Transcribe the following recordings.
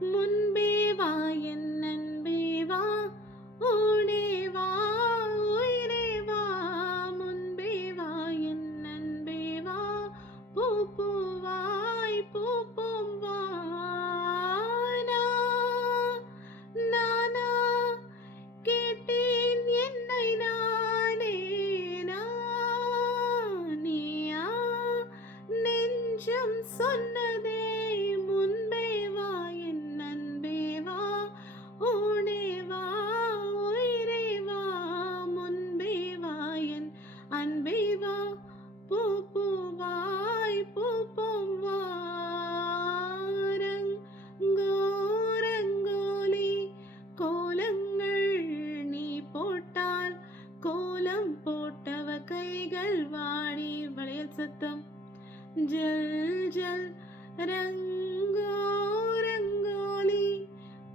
முன்பே வா என் அன்பே வா, ஊடே வா உயிரே வா. முன்பே வா என் அன்பே வா, பூ பூவாய் பூப்போம் வா. நானா கேட்டேன் என்னை நானே, நீயா நெஞ்சம் சொன்னதே. முன்பே வா என் அன்பே வா, ஊடே வா உயிரே வா. முன்பே வா என் அன்பே வா, பூ பூவாய் பூப்போம் வா. ரங்கோலி கோலங்கள் நீ போட்டால், கோலம் போட்டவ கைகள் வாடி. வளையல் சத்தம் ஜல் ஜல். ரங்கோலி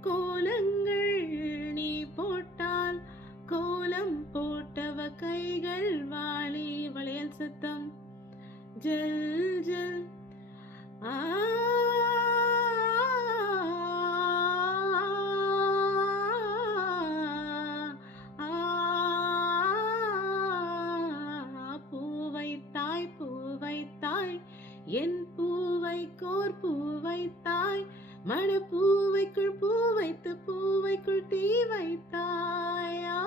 கோலங்கள் நீ போட்டால், கோலம் போட்டவ கைகள் வாடி. வளையல் சத்தம் ஜல் ஜல். ஆ பூவைத்தாய் பூவைத்தாய் என் பூவைக்கோர் பூவைத்தாய். மண பூவைக்குள் பூ வைத்து பூவைக்குள் தீ வைத்தாயா.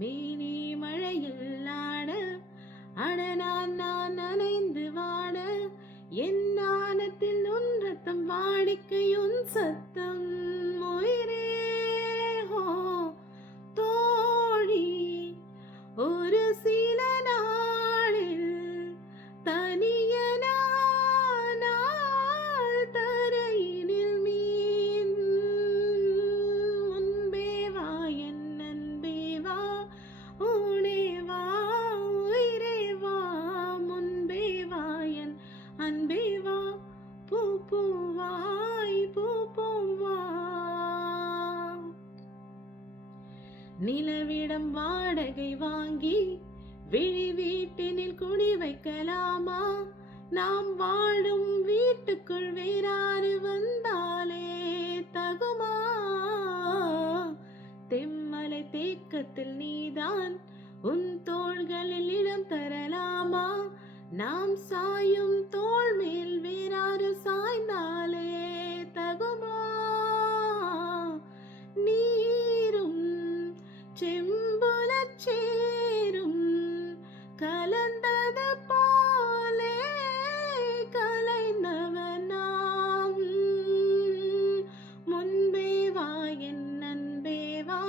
மேனி மழையில் ஆட அட நான் நனைந்து வாட. என் நாணத்தில் உன் ரத்தம் வாடிக்கையுன் சத்தம். உயிரே ஹோ தோழி, ஒரு சில நாளில் தனியனால் தரையினில் மீன். முன்பே வா என் அன்பே வா, ஊடே வா உயிரே வா. முன்பே வா என் அன்பே வா, பூ பூவாய் பூப்போம் வா. நிலவிடம் வாடகை வாங்கி விழி வீட்டினில் குடி வைக்கலாமா. நாம் வாழும் வீட்டுக்குள் வேறாறு வந்தாலே தகுமா. தெம்மலை தேக்கத்தில் நீதான், உன் தோள்களில் இடம் தரலாமா. நாம் சாயும் தோள் மேல் வேறாறு சாய்ந்தாலே தகுமா. நீரும் செம்புலச் சேரும் கலந்தது போலே கலைந்தவன் நாம். முன்பே வா என் அன்பே வா,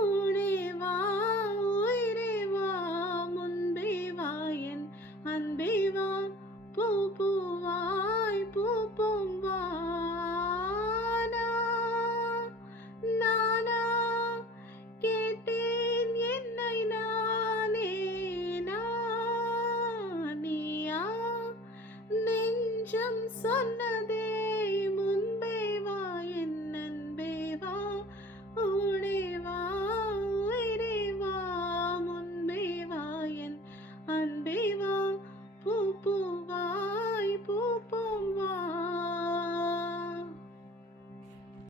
ஊடே வா உயிரே வா. முன்பே வா என் அன்பே வா, பூ பூவாய் பூப்போம் வா. நானா கேட்டேன் என்னை நானே, நீயா நெஞ்சம் சொன்ன